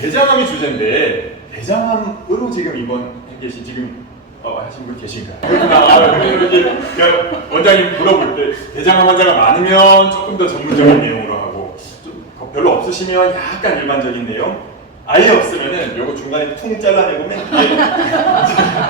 대장암이 주제인데 대장암으로 지금 입원해 계신 지금 하신 분 계신가요? 이렇게 원장님 물어볼 때 대장암 환자가 많으면 조금 더 전문적인 내용으로 하고 좀 별로 없으시면 약간 일반적인 내용. 아예 없으면은 요거 중간에 퉁 잘라내보면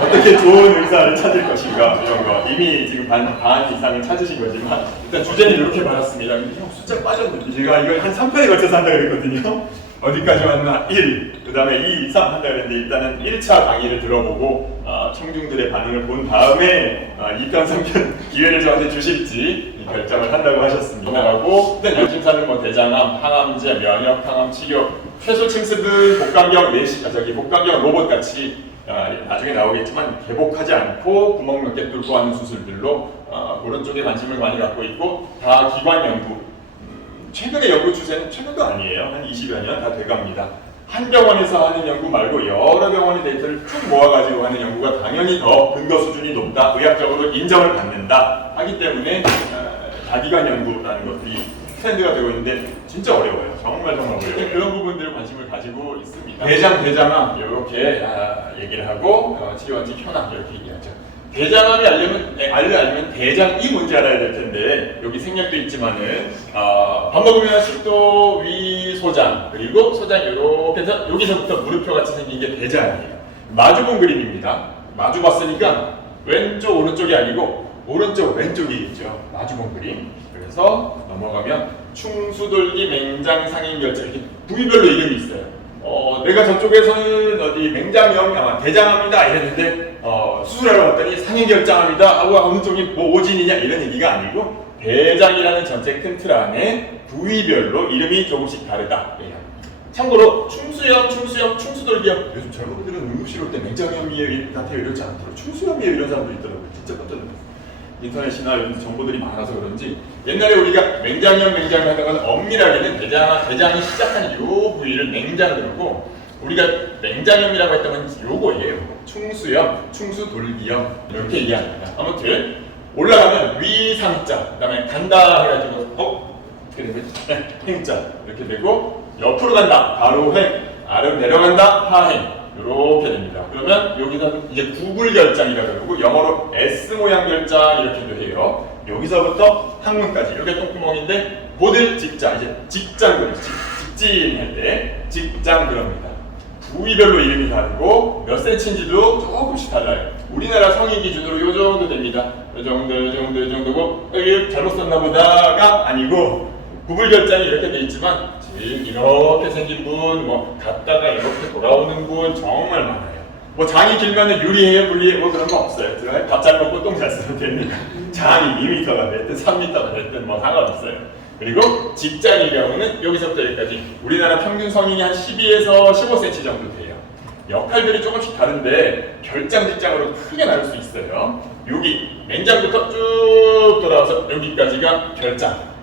어떻게 좋은 의사를 찾을 것인가 이런 거 이미 지금 반 이상을 찾으신 거지만 일단 주제는 이렇게 받았습니다. 근데 형 숫자 빠졌는데 제가 이걸 한 3편에 걸쳐서 한다 그랬거든요. 어디까지 왔나? 1, 그 다음에 2, 3 한다 그랬는데 일단은 1차 강의를 들어보고 청중들의 반응을 본 다음에 2편, 3편 기회를 저한테 주실지 결정을 한다고 하셨습니다. 하고 관심사는 뭐 대장암, 항암제, 면역, 항암 치료, 최소 침습은 복강경 로봇 같이 나중에 나오겠지만 개복하지 않고 구멍 몇 개 뚫고 하는 수술들로 그런 쪽에 관심을 많이 갖고 있고 다 기관 연구. 최근의 연구 추세는 최근도 아니에요. 한 20여 년 다 돼갑니다. 한 병원에서 하는 연구 말고 여러 병원의 데이터를 쭉 모아가지고 하는 연구가 당연히 더 근거 수준이 높다, 의학적으로 인정을 받는다 하기 때문에 다기관 연구라는 것들이 트렌드가 되고 있는데 진짜 어려워요. 정말 어려워요. 그런 부분들을 관심을 가지고 있습니다. 대장암 이렇게 얘기를 하고 치료한지 현암 이렇게 얘기하죠. 대장암이 알려면 대장이 뭔지 알아야 될 텐데 여기 생략도 있지만은 밥 먹으면 식도, 위, 소장 그리고 소장 이렇게 해서 여기서부터 물음표 같이 생긴 게 대장이에요. 마주본 그림입니다. 마주 봤으니까 왼쪽 오른쪽이 아니고 오른쪽 왼쪽이 있죠. 마주본 그림. 그래서 넘어가면 충수돌기, 맹장, 상행결장 이렇게 부위별로 이름이 있어요. 내가 저쪽에서는 어디 맹장염, 대장암이다 이랬는데 수술하러 갔더니 상행결장암이다 하고 어느 쪽이 뭐 오진이냐 이런 얘기가 아니고 대장이라는 전체 큰 틀 안에 부위별로 이름이 조금씩 다르다. 참고로 충수염, 충수돌기염 요즘 젊은이들은 응급실 올 때 맹장염이에요 같아요 이러지 않더라고요. 충수염이에요 이런 사람도 있더라고요. 진짜 깜짝 놀랐어요. 인터넷이나 이런 정보들이 많아서 그런지 옛날에 우리가 맹장염 하다가는 엄밀하게는 대장이 시작하는 요 부위를 맹장을 그러고 우리가 맹장염이라고 했다면 요거예요. 충수염, 충수돌기염 이렇게 얘기합니다. 아무튼 올라가면 위상자, 그다음에 간다 해가지고 어떻게 되는 거지? 행자 이렇게 되고 옆으로 간다 가로행, 아래로 내려간다 하행. 이렇게 됩니다. 그러면 여기서 이제 구불결장이라고 그러고 영어로 S 모양 결장 이렇게도 해요. 여기서부터 항문까지 이렇게 똥구멍인데 보들 직장 이제 직장 그리죠. 직진할 때 직장 그럽니다. 부위별로 이름이 다르고 몇 센치인지도 조금씩 달라요. 우리나라 성인 기준으로 요 정도 됩니다. 요 정도고 여기 잘못 썼나 보다가 아니고 구불결장이 이렇게 돼 있지만 지금 이렇게 생긴 분, 뭐 갔다가 이렇게 돌아오는 분 정말 많아요. 뭐 장이 길면은 유리해요, 불리해요, 뭐 그런 거 없어요. 들어가요. 밥 잘 먹고 똥 잘 쓰면 됩니다. 장이 2m가 됐든 3m가 됐든 뭐 상관없어요. 그리고 직장의 경우는 여기서부터 여기까지 우리나라 평균 성인이 한 12에서 15cm 정도 돼요. 역할들이 조금씩 다른데 결장 직장으로 크게 나눌 수 있어요. 여기 맹장부터 쭉 돌아와서 여기까지가 결장.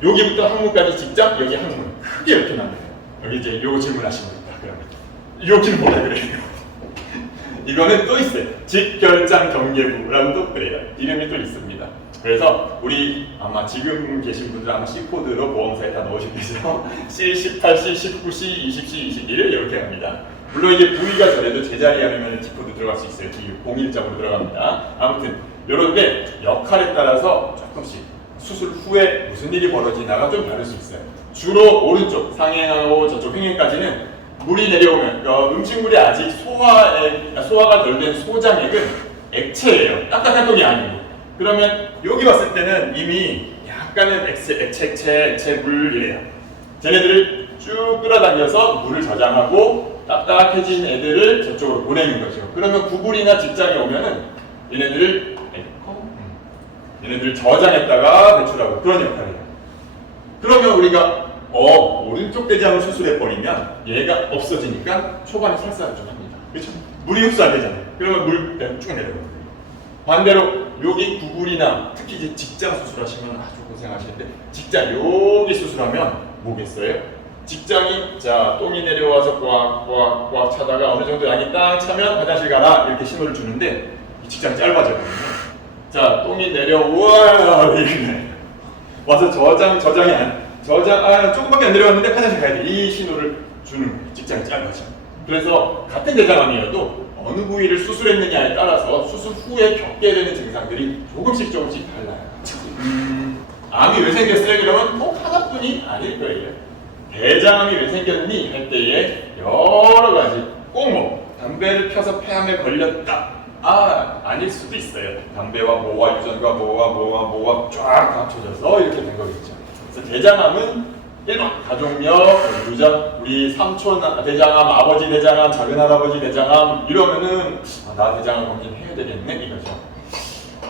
여기부터 항문까지 직장, 여기 항문. 크게 이렇게 나눠요. 여기 이제 요거 질문하시면 됩니다. 그러면 여기는 뭐라 그래요? 이거는 또 있어요. 직결장 경계부라고 또 그래요. 이름이 또 있습니다. 그래서 우리 아마 지금 계신 분들 아마 C코드로 보험사에 다 넣으셨겠죠? C18, C19, C20, C21 이렇게 합니다. 물론 이제 부위가 저래도 제자리 하면 D코드 들어갈 수 있어요. D01자로 들어갑니다. 아무튼 요런데 역할에 따라서 조금씩 수술 후에 무슨 일이 벌어지나가 좀 다를 수 있어요. 주로 오른쪽 상행하고 저쪽 행행까지는 물이 내려오면 음식물이 아직 소화가 덜 된 소장액은 액체예요. 딱딱한 똥이 아니고. 그러면 여기 봤을 때는 이미 약간은 액체 물 이래요. 쟤네들을 쭉 끌어당겨서 물을 저장하고 딱딱해진 애들을 저쪽으로 보내는 거죠. 그러면 구불이나 직장이 오면은 얘네들을 저장했다가 배출하고 그런 역할이에요. 그러면 우리가 오른쪽 대장을 수술해버리면 얘가 없어지니까 초반에 살살을 좀 합니다. 그렇죠? 물이 흡수 안 되잖아요. 그러면 물 쭉 내려가거든요. 반대로 여기 구불이나 특히 이제 직장 수술하시면 아주 고생하시는데 직장 여기 수술하면 뭐겠어요? 직장이 똥이 내려와서 꽉 차다가 어느 정도 양이 딱 차면 화장실 가라 이렇게 신호를 주는데 이 직장이 짧아져거든요. 똥이 내려와 이렇게 와서 조금밖에 안 내려왔는데 화장실 가야 돼. 이 신호를 주는 거예요. 직장이 짧아져. 그래서 같은 대장암이어도 어느 부위를 수술했느냐에 따라서 수술 후에 겪게 되는 증상들이 조금씩 달라요. 암이 왜 생겼어요? 그러면 꼭 하나뿐이 아닐 거예요. 대장암이 왜 생겼니? 할 때에 여러 가지 꼭 뭐 담배를 펴서 폐암에 걸렸다. 아닐 수도 있어요. 담배와 뭐와 유전과 뭐와 쫙 합쳐져서 이렇게 된 거겠죠. 그래서 대장암은 일반 가족력, 유전, 우리 삼촌 대장암, 아버지 대장암, 작은 할아버지 대장암 이러면은 나 대장암 검진 해야 되겠네 이거죠.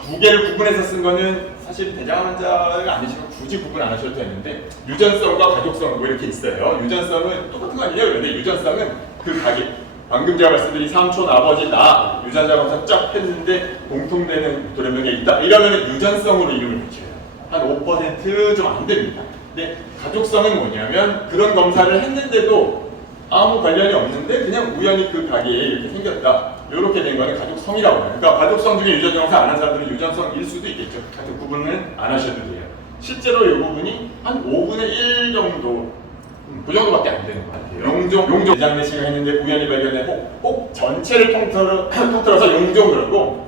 두 개를 구분해서 쓴 거는 사실 대장암 환자가 아니시면 굳이 구분 안 하셔도 되는데 유전성과 가족성 뭐 이렇게 있어요. 유전성은 똑같은 거 아니에요. 그런데 유전성은 그 가족 방금 제가 말씀드린 삼촌, 아버지, 나 유전자 검사 쫙 했는데 공통되는 돌연변이가 있다. 이러면 유전성으로 이름을 붙여요. 한 5%좀 안 됩니다. 근데 가족성은 뭐냐면 그런 검사를 했는데도 아무 관련이 없는데 그냥 우연히 그 가게에 이렇게 생겼다. 이렇게 된 거는 가족성이라고 해요. 그러니까 가족성 중에 유전자 검사 안 한 사람들은 유전성일 수도 있겠죠. 하여튼 구분은 안 하셔도 돼요. 실제로 이 부분이 한 5분의 1 정도 그 정도밖에 안 되는 것 같아요. 용종 대장 내시경을 했는데 우연히 발견해 혹 전체를 통틀어서 용종 그러고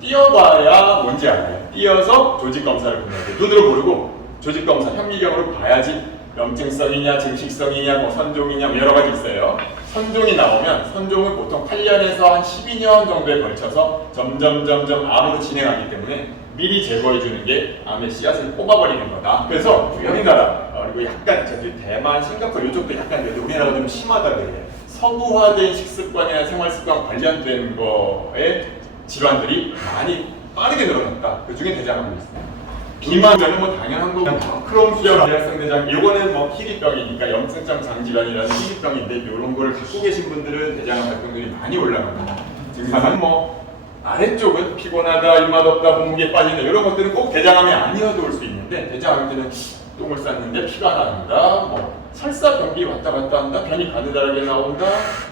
띄어봐야 뭔지 알아요. 띄어서 조직 검사를 보내야 돼요. 눈으로 모르고 조직 검사 현미경으로 봐야지 염증성이냐 증식성이냐 뭐 선종이냐 뭐 여러 가지 있어요. 선종이 나오면 선종은 보통 8년에서 한 12년 정도에 걸쳐서 점점 암으로 진행하기 때문에 미리 제거해 주는 게 암의 씨앗을 뽑아버리는 거다. 그래서 우리나라 그리고 약간 저기 대만, 싱가포르 이쪽도 약간 그래도 우리나라가 좀 심하다 그래요. 서구화된 식습관이나 생활습관 관련된 거에 질환들이 많이 빠르게 늘어났다. 그 중에 대장암이 있습니다. 비만은 뭐 당연한 거고 크롬 수혈 대학성 대장 이거는 뭐 희귀병이니까 염증성 장질환이라는 희귀병인데 이런 거를 갖고 계신 분들은 대장암 발병률이 많이 올라갑니다. 증상은 뭐 아래쪽은 피곤하다, 입맛 없다, 몸무게 빠진다 이런 것들은 꼭 대장암이 아니어도 올 수 있는데 대장암 때는 똥을 쌌는데 피가 난다, 뭐 설사 변비 왔다 갔다 한다, 변이 가느다랗게 나온다,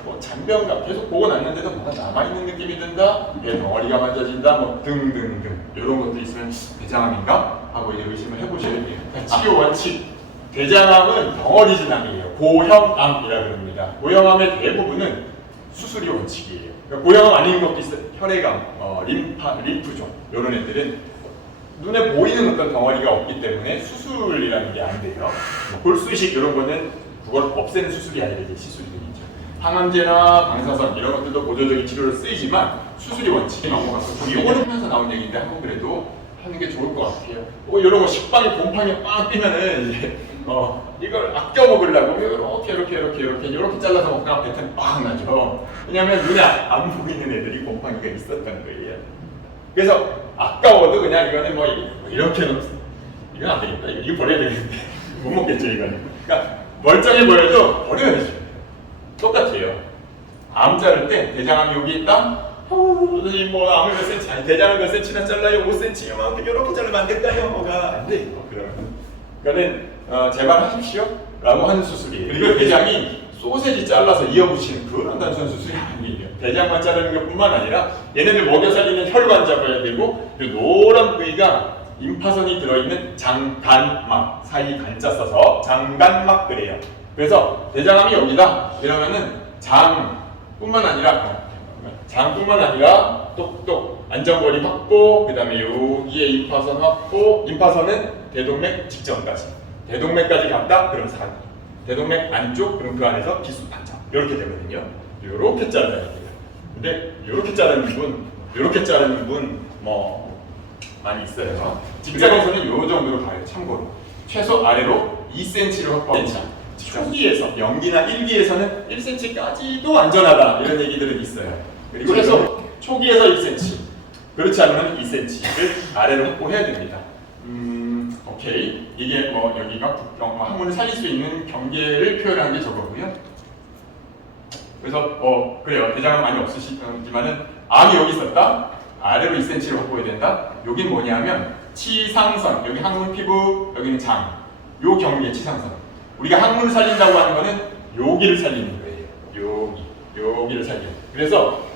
뭐 잔변감 계속 보고 났는데도 뭔가 남아있는 느낌이 든다, 배 덩어리가 만져진다, 뭐 등등등 이런 것도 있으면 대장암인가 하고 이제 의심을 해보셔야 돼요. 치료 원칙 대장암은 덩어리 진암이에요. 고형암이라 그럽니다. 고형암의 대부분은 수술이 원칙이에요. 그러니까 고형암 아닌 것도 있어요. 혈액암, 림프종 이런 애들은 눈에 보이는 어떤 덩어리가 없기 때문에 수술이라는 게 안 돼요. 골수식 이런 거는 그걸 없애는 수술이 아니라 이제 시술들이죠. 항암제나 방사선 이런 것들도 보조적인 치료로 쓰이지만 수술이 원칙이 넘어가서 이거는 하면서 나온 얘기인데 한번 그래도 하는 게 좋을 것 같아요. 이런 거 식빵이 곰팡이 빵 뛰면은 이제 이걸 아껴 먹으려고 이렇게 잘라서 먹다가 배탈 빵 나죠. 왜냐하면 눈에 안 보이는 애들이 곰팡이가 있었던 거예요. 그래서 아까워도 그냥 이거는 뭐 이렇게 이건 안 되겠다. 이거 버려야 되겠는데 못 먹겠죠 이거는. 그러니까 멀쩡해 보여도 버려야죠. 똑같아요. 암 자를 때 대장암 여기 있다. 뭐 암을 몇 센치 아니 대장암 몇 센치나 잘라요? 5cm 요만큼 이렇게 자르면 안 될까요? 뭐가 안 돼. 그러면 제발 하십시오 라고 하는 수술이에요. 그리고 대장이 소세지 잘라서 이어붙이는 그런 단순한 수술이 아니에요. 대장만 자르는 것뿐만 아니라 얘네들 먹여 살리는 혈관 잡아야 되고 그 노란 부위가 임파선이 들어있는 장간막 사이 간자 써서 장간막 그래요. 그래서 대장암이 여기다 이러면은 장뿐만 아니라 똑똑 안전거리 확보, 그 다음에 여기에 임파선 확보, 임파선은 대동맥 직전까지 대동맥까지 갔다 그럼 사기, 대동맥 안쪽 그럼 그 안에서 기수 반장 이렇게 되거든요. 이렇게 잘라야 돼요. 근데 이렇게 자르는 분 뭐 많이 있어요. 직장에서는 이 정도로 가요. 참고로 최소 아래로 2cm를 확보합니다. 초기에서 연기나 1기에서는 1cm까지도 안전하다 이런 얘기들은 있어요. 그리고 최소 초기에서 1cm 그렇지 않으면 2cm를 아래로 확보해야 됩니다. 오케이. 이게 뭐 여기가 항문을 살릴 수 있는 경계를 표현한 게 저거고요. 그래서 그래요. 대장암 많이 없으시지만은 암이 여기 있었다. 아래로 2cm를 확보해야 된다. 여긴 뭐냐면 치상선. 여기 항문 피부, 여기는 장. 요 경계 치상선. 우리가 항문을 살린다고 하는 거는 여기를 살리는 거예요. 여기를 살리는. 그래서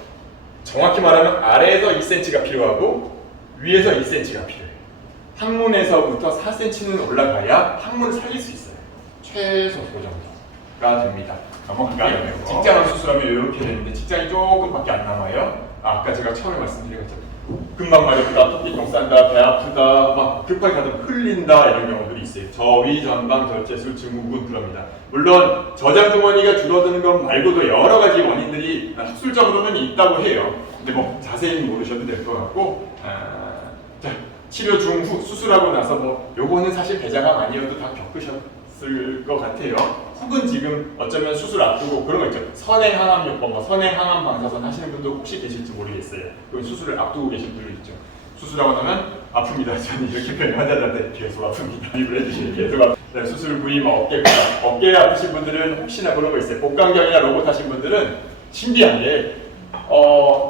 정확히 말하면 아래에서 2cm가 필요하고 위에서 1cm가 필요해요. 항문에서부터 4cm는 올라가야 항문을 살릴 수 있어요. 최소 그 정도가 됩니다. 넘어갈까요? 직장을 수술하면 이렇게 되는데 직장이 조금밖에 안 남아요. 아까 제가 처음에 말씀드렸죠. 금방 마렵다, 토끼똥 싼다, 배 아프다, 막 급하게 가다 흘린다 이런 경우들이 있어요. 저위, 전방, 절제술, 증후군 그럽니다. 물론 저장 주머니가 줄어드는 것 말고도 여러 가지 원인들이 학술적으로는 있다고 해요. 근데 뭐 자세히 모르셔도 될 것 같고, 자, 치료 중후 수술하고 나서 뭐 요거는 사실 대장암 아니어도 다 겪으셨을 것 같아요. 혹은 지금 어쩌면 수술 앞두고 그런 거 있죠. 선행항암요법, 뭐 선행항암 방사선 하시는 분도 혹시 계실지 모르겠어요. 그건 수술을 앞두고 계신 분도 있죠. 수술하고 나면 아픕니다. 저는 이렇게 표현 환자들한테 계속 아픕니다. 입을 해주시면 계속 아픕니다. 수술 부위, 뭐 어깨 아프신 분들은 혹시나 그런 거 있어요. 복강경이나 로봇 하신 분들은 신기하게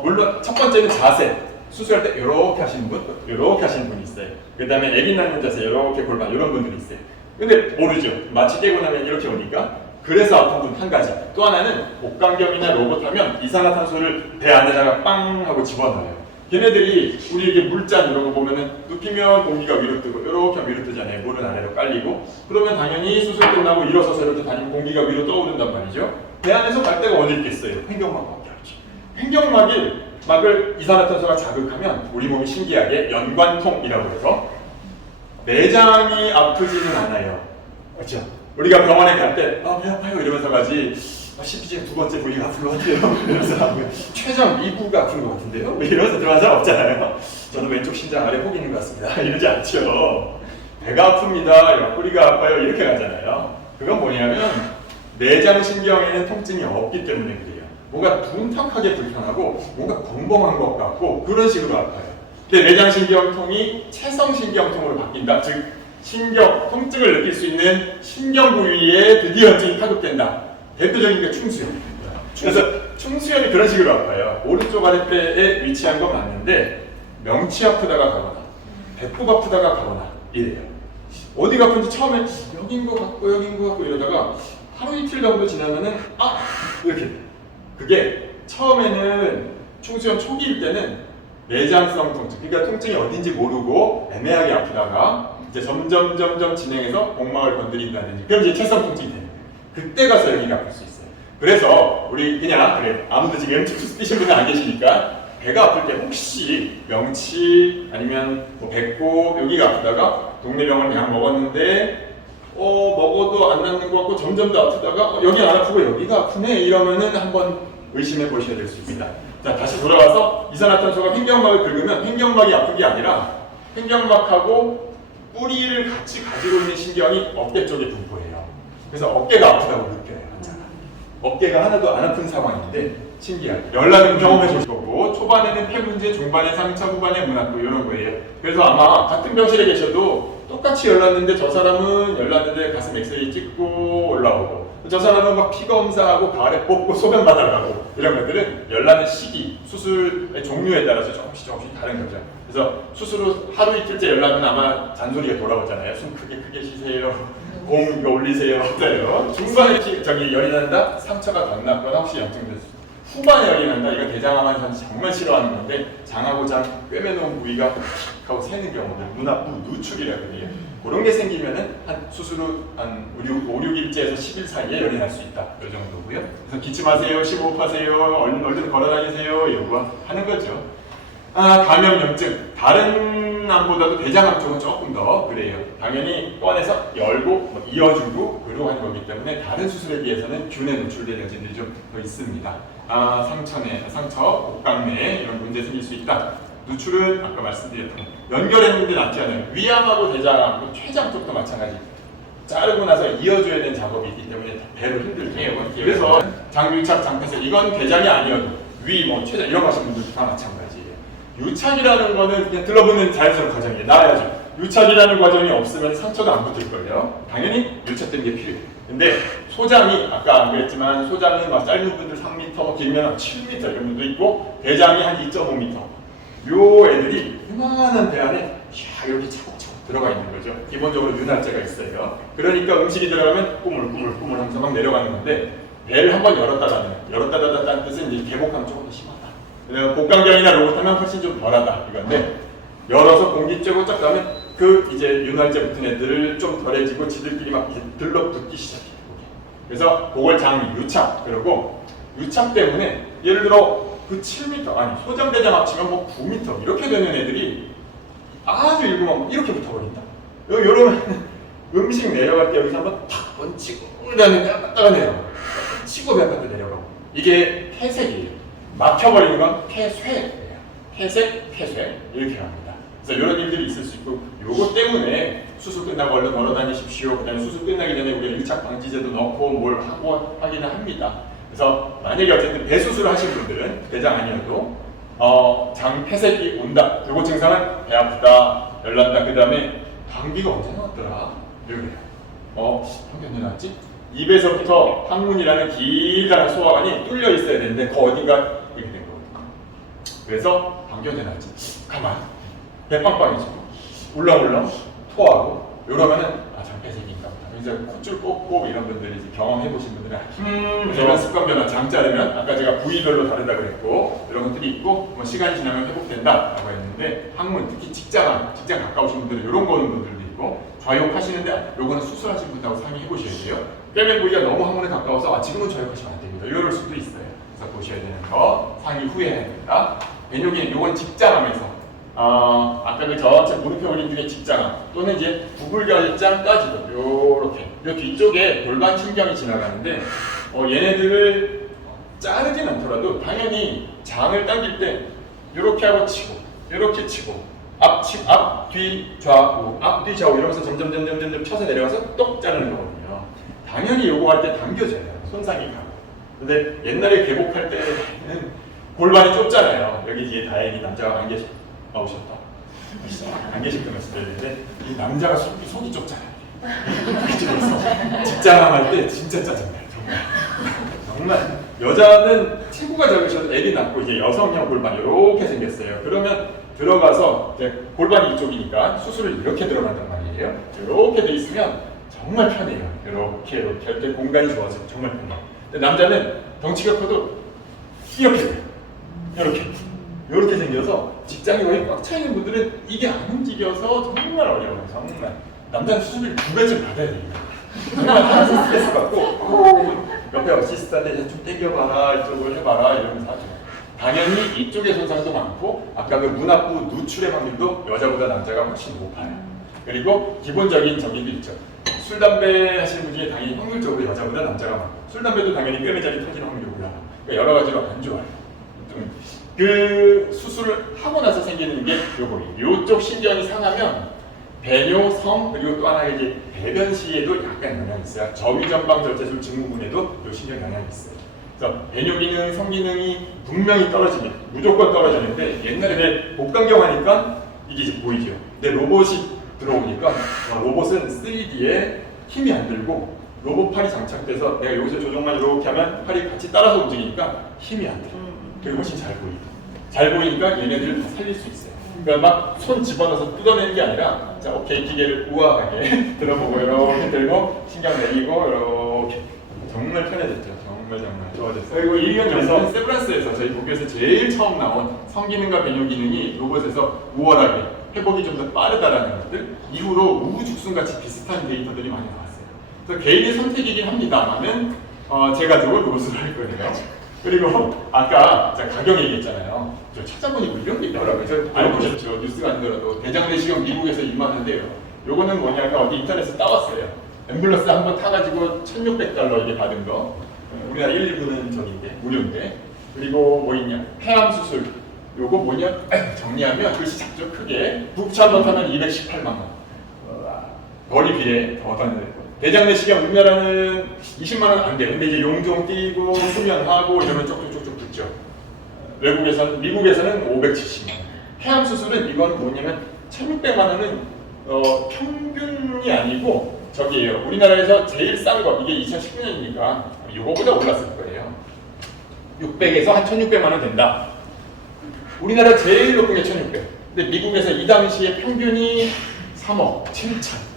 물론 첫 번째는 자세. 수술할 때 이렇게 하시는 분, 이렇게 하시는 분이 있어요. 그 다음에 애기 낳는 자세, 이렇게 골반 이런 분들이 있어요. 근데 모르죠. 마취 깨고 나면 이렇게 오니까. 그래서 아픈 분 한 가지. 또 하나는 복강경이나 로봇 하면 이산화탄소를 배 안에다가 빵 하고 집어넣어요. 걔네들이 우리 이게 물잔 이런 거 보면은 눕히면 공기가 위로 뜨고 이렇게 하면 위로 뜨잖아요. 물은 아래로 깔리고. 그러면 당연히 수술 끝나고 일어서서 이렇게 다니면 공기가 위로 떠오른단 말이죠. 배 안에서 갈 데가 어디 있겠어요? 횡격막밖에 없죠. 횡격막을 이산화탄소가 자극하면 우리 몸이 신기하게 연관통이라고 해서 내장이 아프지는 않아요. 그렇죠? 우리가 병원에 갈 때 배 아파요 이러면서 가지 CPG 두 번째 부위가 아픈 것 같아요. 이러면서 췌장 미부가 아픈 것 같은데요? 이러면서 들어간 사람 없잖아요. 저는 왼쪽 신장 아래 혹 있는 것 같습니다. 이러지 않죠. 배가 아픕니다. 옆구리가 아파요. 이렇게 가잖아요. 그건 뭐냐면 내장신경에는 통증이 없기 때문에 그래요. 뭔가 둔탁하게 불편하고 뭔가 벙벙한 것 같고 그런 식으로 아파요. 근데 내장신경통이 체성신경통으로 바뀐다. 즉 통증을 느낄 수 있는 신경 부위에 드디어 통증이 타격된다. 대표적인 게 충수염. 그래서 충수염이 그런 식으로 아파요. 오른쪽 아랫배에 위치한 건 맞는데 명치 아프다가 가거나 배꼽 아프다가 가거나 이래요. 어디가 아픈지 처음에 여긴 것 같고 여긴 것 같고 이러다가 하루 이틀 정도 지나면은 이렇게 그게 처음에는 충수염 초기일 때는 내장성 통증, 그러니까 통증이 어딘지 모르고 애매하게 아프다가 이제 점점 진행해서 복막을 건드린다든지 그럼 이제 체성 통증이 되는 거예요. 그때 가서 여기가 아플 수 있어요. 그래서 우리 그래 아무도 지금 MTX 뛰신 분은 안 계시니까 배가 아플 때 혹시 명치 아니면 뭐 배꼽 여기가 아프다가 동네 병원 약 먹었는데 먹어도 안 낫는 것 같고 점점 더 아프다가 여기 안 아프고 여기가 아프네 이러면은 한번 의심해 보셔야 될 수 있습니다. 자, 다시 돌아와서 이산화탄소가 횡격막을 긁으면 횡격막이 아픈 게 아니라 횡격막하고 뿌리를 같이 가지고 있는 신경이 어깨 쪽에 분포해요. 그래서 어깨가 아프다고 느껴요. 어깨가 하나도 안 아픈 상황인데 신기하게 열나는 경험해 보실 거고 초반에는 폐 문제, 중반에 상처, 후반에 문학부 이런 거예요. 그래서 아마 같은 병실에 계셔도 똑같이 열났는데 저 사람은 열났는데 가슴 엑스레이 찍고 올라오고 저 사람은 막 피 검사하고 가을에 뽑고 소변 받아가고 이런 것들은 열나는 시기, 수술의 종류에 따라서 조금씩 다른 거죠. 그래서 수술 후 하루 이틀째 열나면 아마 잔소리가 돌아오잖아요. 숨 크게 쉬세요. 공 이거 올리세요. 어때요? 중반에 열이 난다? 상처가 더 났거나 혹시 염증됐어요. 후반에 열이 난다? 이거 대장암 환자는 정말 싫어하는 건데 장하고 장 꿰매놓은 부위가 픽 하고 새는 경우들 문합부 누축이라고 해요. 그런 게 생기면은 한 수술 후 한 5, 6일째에서 10일 사이에 열이 날 수 있다. 이 정도고요. 그래서 기침하세요, 심호흡하세요, 얼른 걸어다니세요 이러고 하는 거죠. 감염염증 다른 암보다도 대장암 쪽은 조금 더 그래요. 당연히 꺼내서 열고 이어주고 그러고 하는 거기 때문에 다른 수술에 비해서는 균에 노출된 여진들이 좀 더 있습니다. 상처, 복강내에 이런 문제 생길 수 있다. 누출은 아까 말씀드렸던 연결했는데 낫지 않아요. 위암하고 대장암, 췌장 쪽도 마찬가지. 자르고 나서 이어줘야 되는 작업이 있기 때문에 배로 힘들죠. 그래서 장유착, 장폐쇄 이건 대장이 아니어도 췌장 이런 거 하시는 분들 다 마찬가지예요. 유착이라는 거는 그냥 들러붙는 자연스러운 과정이에요. 나아야죠. 유착이라는 과정이 없으면 상처도 안 붙을 거예요. 당연히 유착되는 게 필요해요. 근데 소장이 아까 안 그랬지만 소장이 막 짧은 분들 3m, 길면 7m 이런 분도 있고 대장이 한 2.5m. 요 애들이 요만한 배 안에 이렇게 차곡차곡 들어가 있는 거죠. 기본적으로 윤활제가 있어요. 그러니까 음식이 들어가면 꾸물꾸물 하면서 막 내려가는 건데 배를 한번 열었다 닫았다는 뜻은 이제 개복하면 조금 더 심하다. 복강경이나 로봇하면 훨씬 좀 덜하다 이건데 열어서 공기 쬐고 쫙 가면 그 이제 윤활제 붙은 애들을 좀 덜해지고 지들끼리 막 이제 들러붙기 시작해요. 그래서 그걸 장유착. 그러고 유착 때문에 예를 들어 그 7m 아니 소장대장 합치면 뭐 9m 이렇게 되는 애들이 아주 일구만 이렇게 붙어버린다. 요런 음식 내려갈 때 여기서 한번 탁 얹히고 그다음에 갔다가 내려가고 치고 갔다가 내려가고 이게 폐색이에요. 막혀버리는 건 폐쇄예요. 폐색, 폐쇄 이렇게 합니다. 그래서 이런 일들이 있을 수 있고 요거 때문에 수술 끝나고 얼른 걸어 다니십시오. 그다음에 수술 끝나기 전에 우리가 유착 방지제도 넣고 뭘 하고 하기는 합니다. 그래서 만약에 어쨌든 배수술을 하신 분들은 대장 아니어도 장 폐색이 온다. 요거 증상은 배 아프다, 열난다. 그 다음에 방귀가 언제 나왔더라? 이래요. 방귀 언제 나왔지? 입에서부터 항문이라는 길다란 소화관이 뚫려 있어야 되는데 그 어딘가 이렇게 된 거거든요. 그래서 방귀 언제 나왔지? 가만. 배 빵빵해지고 울렁울렁 토하고 이러면은 장폐색인가 보다. 이제 콧줄 꽂고 이런 분들이 이제 경험해 보신 분들은 이런 습관 변화 장 자르면 아까 제가 부위별로 다르다 그랬고 이런 것들이 있고 뭐 시간이 지나면 회복된다라고 했는데 항문 특히 직장 가까우신 분들은 이런 거 오는 분들도 있고 좌욕하시는데 요거는 수술하신 분하고 상의해 보셔야 돼요. 뼈면 부위가 너무 항문에 가까워서 지금은 좌욕하시면 안 됩니다. 이럴 수도 있어요. 그래서 보셔야 되는 거 상의 후에 해야 됩니다. 배뇨기는 요건 직장암에서 아까 그 전체 무릎표 그림 중에 직장암 또는 이제 구불결장까지도 요렇게 뒤쪽에 골반 신경이 지나가는데 얘네들을 자르진 않더라도 당연히 장을 당길 때 요렇게 하고 치고 요렇게 치고 앞, 뒤, 좌우 앞, 뒤, 좌우 이러면서 점점 쳐서 내려가서 똑 자르는 거거든요. 당연히 요거 할 때 당겨져요. 손상이 가고. 근데 옛날에 개복할 때는 골반이 좁잖아요. 여기 뒤에 다행히 남자가 안 계셔. 오셨다. 안 계실 때 말씀드렸는데 이 남자가 속이 좁잖아요. 그래서 직장할 때 진짜 짜증나요. 정말 여자는 체구가 적으셔도 애기 낳고 이제 여성형 골반 이렇게 생겼어요. 그러면 들어가서 이제 골반이 이쪽이니까 수술을 이렇게 들어간단 말이에요. 이렇게 돼 있으면 정말 편해요. 이렇게 할 때 공간이 좋아서 정말 편해요. 근데 남자는 덩치가 커도 이렇게 돼요. 이렇게 생겨서 직장이 거의 꽉 차 있는 분들은 이게 안 움직여서 정말 어려워요. 정말 남자는 수술을 2배쯤 받아야 됩니다. 정말 스트레스 받고 옆에 어시스트한테 좀 땡겨봐라 이쪽을 해봐라 이러면서 하죠. 당연히 이쪽의 손상도 많고 아까 그 문 앞부 누출의 확률도 여자보다 남자가 훨씬 높아요. 그리고 기본적인 저기도 있죠. 술, 담배 하시는 분 중에 당연히 확률적으로 여자보다 남자가 많고 술, 담배도 당연히 뼈매장이 터지는 확률이 올라가고 그러니까 여러 가지로 안 좋아요. 그 수술을 하고 나서 생기는 게 요쪽 신경이 상하면 배뇨, 성 그리고 또 하나 이제 배변 시에도 약간 영향이 있어요. 저위전방 절제술 증후군에도 요 신경 영향이 있어요. 그래서 배뇨 기능, 성 기능이 분명히 떨어지면 무조건 떨어지는데 옛날에 복강경 하니까 이게 이제 보이죠. 근데 로봇이 들어오니까 로봇은 3D에 힘이 안 들고 로봇 팔이 장착돼서 내가 여기서 조정만 이렇게 하면 팔이 같이 따라서 움직이니까 힘이 안 들어. 그리고 훨씬 잘 보이고 잘 보이니까 얘네들을 다 살릴 수 있어요. 그러니까 막 손 집어넣어서 뜯어내는 게 아니라 자 오케이 기계를 우아하게 들어보고 이렇게 들고 신경 내리고 이렇게 정말 편해졌죠. 정말 좋아졌어요. 그리고 1년 전에 세브란스에서 저희 국교에서 제일 처음 나온 성기능과 배뇨 기능이 로봇에서 우월하게 회복이 좀 더 빠르다라는 것들 이후로 우후죽순같이 비슷한 데이터들이 많이 나왔어요. 그래서 개인의 선택이긴 합니다만은 제가 저걸 로봇으로 할 거예요. 그리고 아까 제가 가격 얘기했잖아요. 저 찾아보니까 이런 게 있더라고요. 저 알고 계셨죠. 뉴스가 아니더라도 대장 내시경 미국에서 임하는데요. 요거는 뭐냐면 어디 인터넷에서 따왔어요. 앰뷸런스 한번 타가지고 $1,600 이게 받은 거. 우리나라 119는 저기인데 무료인데. 그리고 뭐 있냐? 폐암 수술. 요거 뭐냐? 정리하면 글씨 작죠 크게. 북차 한번 타면 218만 원. 거리 비례 더 다는데. 대장 내시경 우리나라는 20만 원 안 돼요. 근데 이제 용종 띄고 수면하고 이러면 쪽쪽쪽쪽 붙죠. 미국에서는 570만 원. 폐암 수술은 이건 뭐냐면 1,600만 원은 평균이 아니고 저기예요. 우리나라에서 제일 싼 거 이게 2019년이니까 이거보다 올랐을 거예요. 600에서 한 1,600만 원 된다. 우리나라 제일 높은 게 1,600. 근데 미국에서 이 당시에 평균이 3억 7천.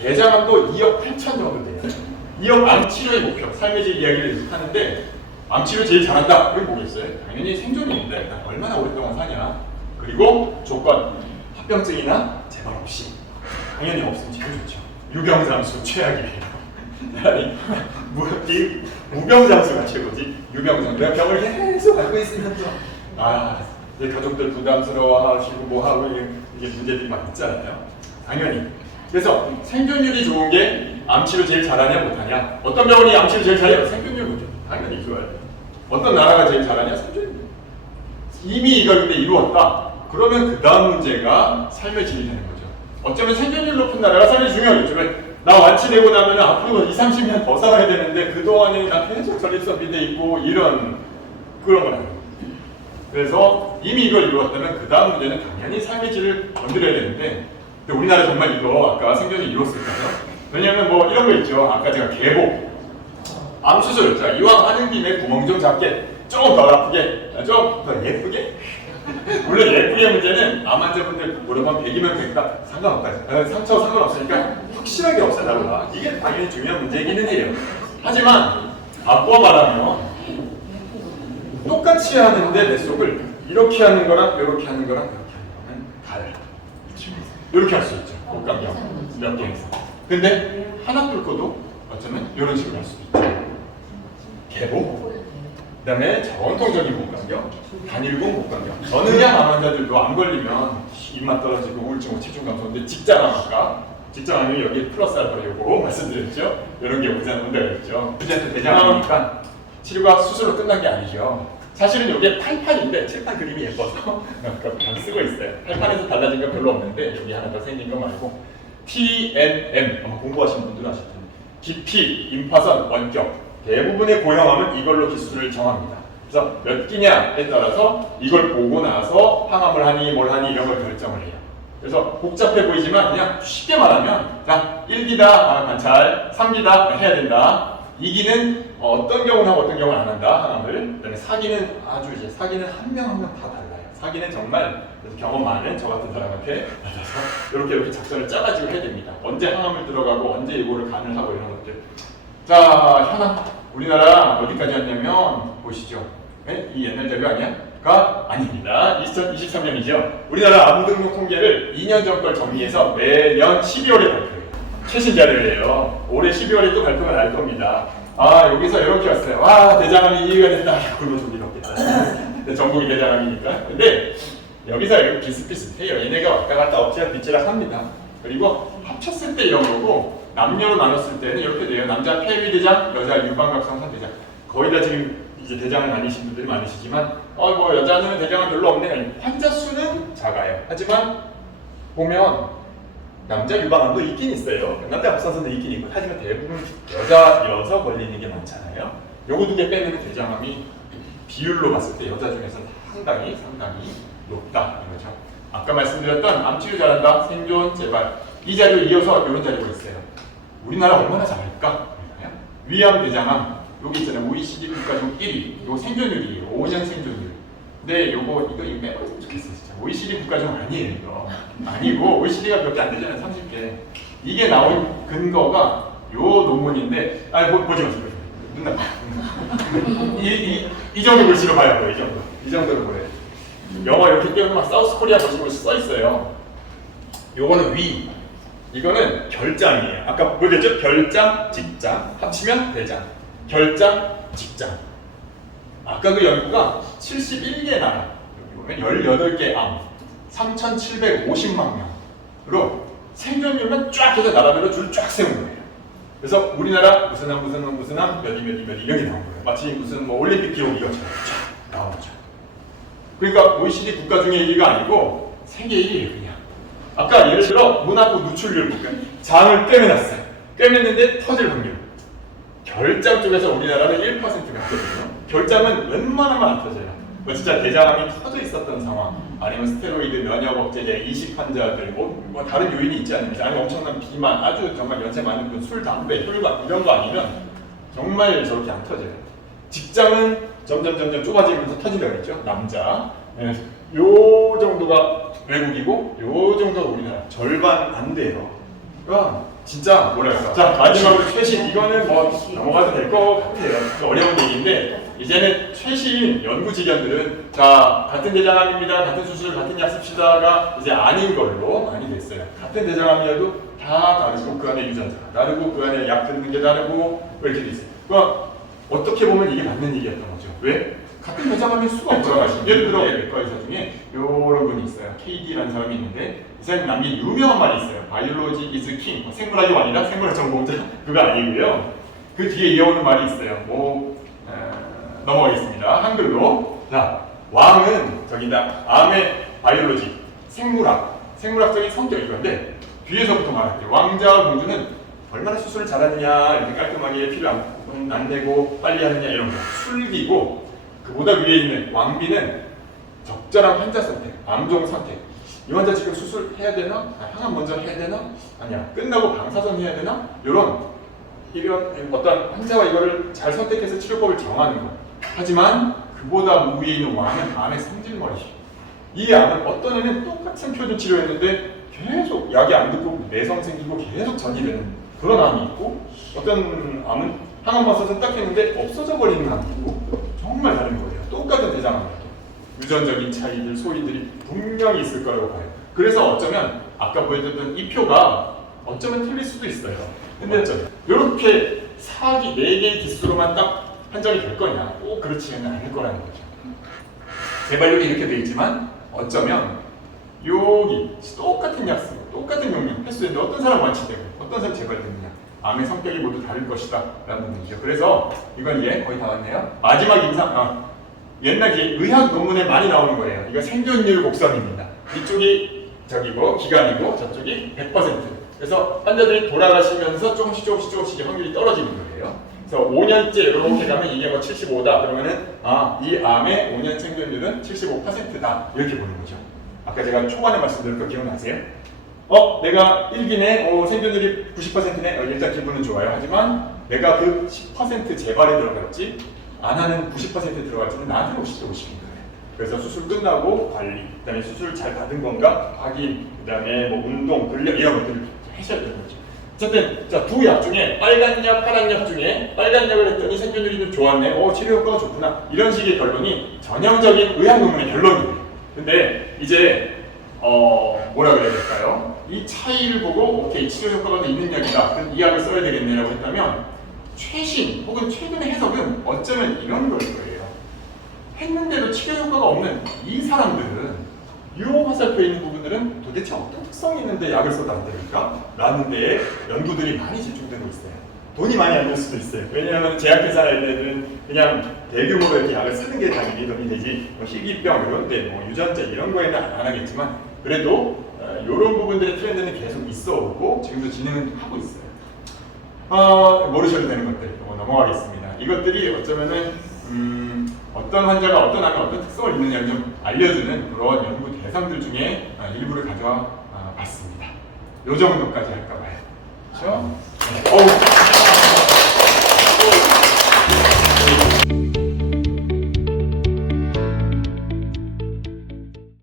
대장암도 2억 8천 정도 돼요. 2억 암 치료의 목표, 삶의 질 이야기를 하는데 암 치료 제일 잘한다. 그게 뭐겠어요? 당연히 생존입니다. 일단 얼마나 오랫동안 사냐. 그리고 조건, 합병증이나 재발 없이 당연히 없으면 제일 좋죠. 유병장수 최악이에요. 아니 이 무병장수가 최고지. 유병장 내가 병을 계속 앓고 있으면 내 가족들 부담스러워하시고 뭐하고 이게 문제들이 많이 있잖아요. 당연히. 그래서 생존율이 좋은 게 암치료 제일 잘하냐 못하냐. 어떤 병원이 암치료 제일 잘해요? 생존율 보죠. 당연히 좋아요. 어떤 나라가 제일 잘하냐? 생존율. 이미 이걸 근데 이루었다. 그러면 그 다음 문제가 삶의 질이 되는 거죠. 어쩌면 생존율 높은 나라가 삶이 중요하겠죠. 나 완치되고 나면 앞으로 20-30년 더 살아야 되는데 그동안에 나 계속 전립선 비대 있고 이런 그런 거라요. 그래서 이미 이걸 이루었다면 그 다음 문제는 당연히 삶의 질을 건드려야 되는데 근데 우리나라 정말 이거 아까 생존을 이뤘을까요? 왜냐면 뭐 이런 거 있죠. 아까 제가 개복, 암수술, 자 이왕 하는 김에 구멍 좀 작게, 좀 덜 아프게, 좀 더 예쁘게. 물론 예쁘게 문제는 암 환자분들 물어보면 100이면 100다 상관없다. 상처 상관없으니까 확실하게 없애달라. 이게 당연히 중요한 문제이기는 해요. 하지만 바꿔 말하면 똑같이 하는데 내 속을 이렇게 하는 거랑 이렇게 하는 거랑 이렇게 하는 거는 달라. 이렇게 할 수 있죠. 복강경 몇 개에서. 근데 하나 뚫고도 어쩌면 이런 식으로 할 수도 있죠. 개복, 그 다음에 전통적인 복강경, 단일공 복강경. 저는 암 환자들도 안 걸리면 입맛 떨어지고 우울증, 체중 감소인데 직장암 아까 직장암이 여기 플러스 알파 요거 말씀드렸죠. 이런 게 오지 않는다 그랬죠. 주제도 대장암이니까 치료가 수술로 끝난 게 아니죠. 사실은 이게 8판인데 7판 그림이 예뻐서 그냥 쓰고 있어요. 8판에서 달라진 건 별로 없는데 여기 하나 더 생긴 거 말고 TNM 아마 공부하신 분들은 아실 텐데 깊이, 임파선, 원격 대부분의 고형암은 이걸로 기수를 정합니다. 그래서 몇 기냐에 따라서 이걸 보고 나서 항암을 하니 뭘 하니 이런 걸 결정을 해요. 그래서 복잡해 보이지만 그냥 쉽게 말하면 자 1기다 관찰, 3기다 해야 된다. 2기는 어떤 경우는 하고 어떤 경우는 안 한다 항암을. 그다음에 4기는 아주 이제 4기는 한 명 한 명 다 달라요. 4기는 정말 경험 많은 저 같은 사람한테 받아서 이렇게 작전을 짜가지고 해야 됩니다. 언제 항암을 들어가고 언제 이거를 간을 하고 이런 것들. 자 현황 우리나라 어디까지 왔냐면 보시죠. 네? 이 옛날 자료 아니야?가 아닙니다. 2023년이죠. 우리나라 암 등록 통계를 2년 전 걸 정리해서 매년 12월에 발표해요. 최신 자료예요. 올해 12월에 또 발표가 날 겁니다. 여기서 이렇게 왔어요. 와 대장암이 이해가 된다. 그러면 좀 이렇겠다. 전국이 대장암이니까. 근데 여기서 이렇게 비슷비슷해요. 얘네가 왔다 갔다 엎치락 뒤치락 합니다. 그리고 합쳤을 때 이런 거고 남녀로 나눴을 때는 이렇게 돼요. 남자 폐위대장, 여자 유방각성선 대장. 거의 다 지금 이제 대장을 다니신 분들이 많으시지만 뭐 여자는 대장은 별로 없네. 환자 수는 작아요. 하지만 보면 남자 유방암도 있긴 있어요. 남자 갑상선도 있긴 있고 하지만 대부분 여자여서 걸리는 게 많잖아요. 요거 두 개 빼면 대장암이 비율로 봤을 때 여자 중에서는 상당히 높다 이거죠. 아까 말씀드렸던 암치료 잘한다, 생존, 재발 이 자료 이어서 이런 자료가 있어요. 우리나라 얼마나 잘할까? 위암, 대장암 여기 있잖아요. OECD 국가 중 1위. 요거 생존율이에요. 5년 생존율. 근데 이거 빼버렸으면 좋겠어요. 진짜. OECD 국가 중 아니에요. 이거. 아니고 OECD가 몇 개 안 되잖아요. 30개. 이게 나온 근거가 요 논문인데 보지 마세요. 눈 나빠. 이 정도 글씨로 봐요. 이 정도로 보여요. 영어 이렇게 띄우면 막 사우스 코리아 버전으로 써 있어요. 요거는 위. 이거는 결장이에요. 아까 뭐였죠? 결장, 직장 합치면 대장. 결장, 직장. 아까 그 연구가 71개 나라 여기 보면 18개 암 3,750만 명으로 생존율만 쫙 해서 나라별로 줄 쫙 세운 거예요. 그래서 우리나라 무슨 암 몇이 이렇게 나온 거예요. 마치 무슨 올림픽 기록 이것처럼 쫙 나오죠. 그러니까 OECD 국가 중에 1위가 아니고 세계 1위예요 그냥. 아까 예를 들어 문화부 누출률 볼까요? 장을 꿰매놨어요. 꿰맸는데 터질 확률. 결장 쪽에서 우리나라는 1%가 있거든요. 결장은 웬만하면 안 터져요. 진짜 대장암이 터져 있었던 상황, 아니면 스테로이드 면역 억제제, 이식 환자들, 뭐 다른 요인이 있지 않습니까? 아니면 엄청난 비만, 아주 정말 연세 많은 분, 술, 담배, 혈관 이런 거 아니면 정말 저렇게 안 터져요. 직장은 점점 좁아지면서 터진다고 그랬죠. 남자. 네. 요 정도가 외국이고 요 정도가 우리나라. 절반 안 돼요. 그러니까 진짜 뭐랄까. 자 마지막으로 최신 이거는 뭐 넘어가도 될 것 같아요. 어려운 얘기인데 이제는 최신 연구 지견들은 자 같은 대장암입니다, 같은 수술, 같은 약 씁시다가 이제 아닌 걸로 많이 됐어요. 같은 대장암이어도 다 다르고 그 안에 유전자가 다르고 그 안에 약 들는 게 다르고 이렇게 돼 있어요. 그러니까 어떻게 보면 이게 맞는 얘기였던 거죠. 왜? 같은 대장암일 수가 없잖아요. 예를 들어 외과 의사 중에 이런 분이 있어요. KD라는 사람이 있는데 이 사람이 남긴 유명한 말이 있어요. 바이올로지 이즈 킹. 생물학이 아니라 생물학 전공자 그거 아니고요. 그 뒤에 이어오는 말이 있어요. 넘어가겠습니다. 한글로. 자, 왕은 저기다 암의 바이올로지 생물학적인 성격이 건데 뒤에서부터 말할게요. 왕자와 공주는 얼마나 수술을 잘하느냐, 이렇게 깔끔하게 피를 안 내고 빨리 하느냐 이런 거. 술기고 그보다 위에 있는 왕비는 적절한 환자 선택, 암종 선택. 이 환자 지금 수술해야 되나? 항암 먼저 해야 되나? 아니야. 끝나고 방사선 해야 되나? 이런 어떤 환자와 이거를 잘 선택해서 치료법을 정하는 거. 하지만 그보다 위에 있는 왕은 암의 성질머리시. 이 암은 어떤 애는 똑같은 표준 치료했는데 계속 약이 안 듣고 내성 생기고 계속 전이되는 그런 암이 있고, 어떤 암은 항암 방사선 딱 했는데 없어져 버리는 암이 있고, 정말 다른 거예요. 똑같은 대장암이라도 유전적인 차이들, 소인들이 분명히 있을 거라고 봐요. 그래서 어쩌면 아까 보여줬던 이 표가 어쩌면 틀릴 수도 있어요. 근데 이렇게 사기 4개의 기수로만 딱 판정이 될 거냐? 꼭 그렇지는 않을 거라는 거죠. 재발률이 이렇게 돼 있지만 어쩌면 여기 똑같은 약 쓰고 똑같은 용량 횟수인데 어떤 사람 완치되고 어떤 사람 재발되느냐, 암의 성격이 모두 다를 것이다 라는 부분이죠. 그래서 이건 거의 다 왔네요. 마지막 임상, 옛날 의학 논문에 많이 나오는 거예요. 이거 생존율 곡선입니다. 이쪽이 저기고 기간이고 저쪽이 100%. 그래서 환자들이 돌아가시면서 조금씩 확률이 떨어지는 거예요. 그래서 5년째 이렇게 가면 이게 75다 그러면은 이 암의 5년 생존율은 75%다 이렇게 보는 거죠. 아까 제가 초반에 말씀드린 거 기억나세요? 내가 1기네, 생존율이 90%네, 일단 기분은 좋아요. 하지만 내가 그 10% 재발에 들어갈지 안 하는 90% 들어갈지는 나한테 50대 50인 거예요. 그래서 수술 끝나고 관리, 그다음에 수술 잘 받은 건가 확인, 그다음에 운동, 근력 이런 것들을 하셔야 되는 거죠. 어쨌든 자, 두 약 중에 빨간 약, 파란 약 중에 빨간 약을 했더니 생존율이 좀 좋았네. 치료 효과가 좋구나. 이런 식의 결론이 전형적인 의학 논문의 결론이에요. 근데 이제 뭐라 그래야 될까요? 이 차이를 보고 오케이 치료 효과가 더 있는 약이다. 그럼 이 약을 써야 되겠네라고 했다면 최신 혹은 최근의 해석은 어쩌면 이런 걸 거예요. 했는데도 치료 효과가 없는 이 사람들은 요 화살표에 있는 부분들은 도대체 어떤 특성이 있는데 약을 써도 안 됩니까? 라는 데에 연구들이 많이 집중되고 있어요. 돈이 많이 안 들 수도 있어요. 왜냐하면 제약회사 애들은 그냥 대규모로 이렇게 약을 쓰는 게 당연히 돈이 되지, 희귀병 이런 데 유전자 이런 거에는 안 하겠지만 그래도 이런 부분들의 트렌드는 계속 있어 오고 지금도 진행은 하고 있어요. 모르셔도 되는 것들 넘어가겠습니다. 이것들이 어쩌면은 어떤 환자가 어떤 암에 어떤 특성을 있느냐를 좀 알려주는 그런 연구 대상들 중에 일부를 가져와 봤습니다. 요 정도까지 할까 봐요. 그렇죠? 네.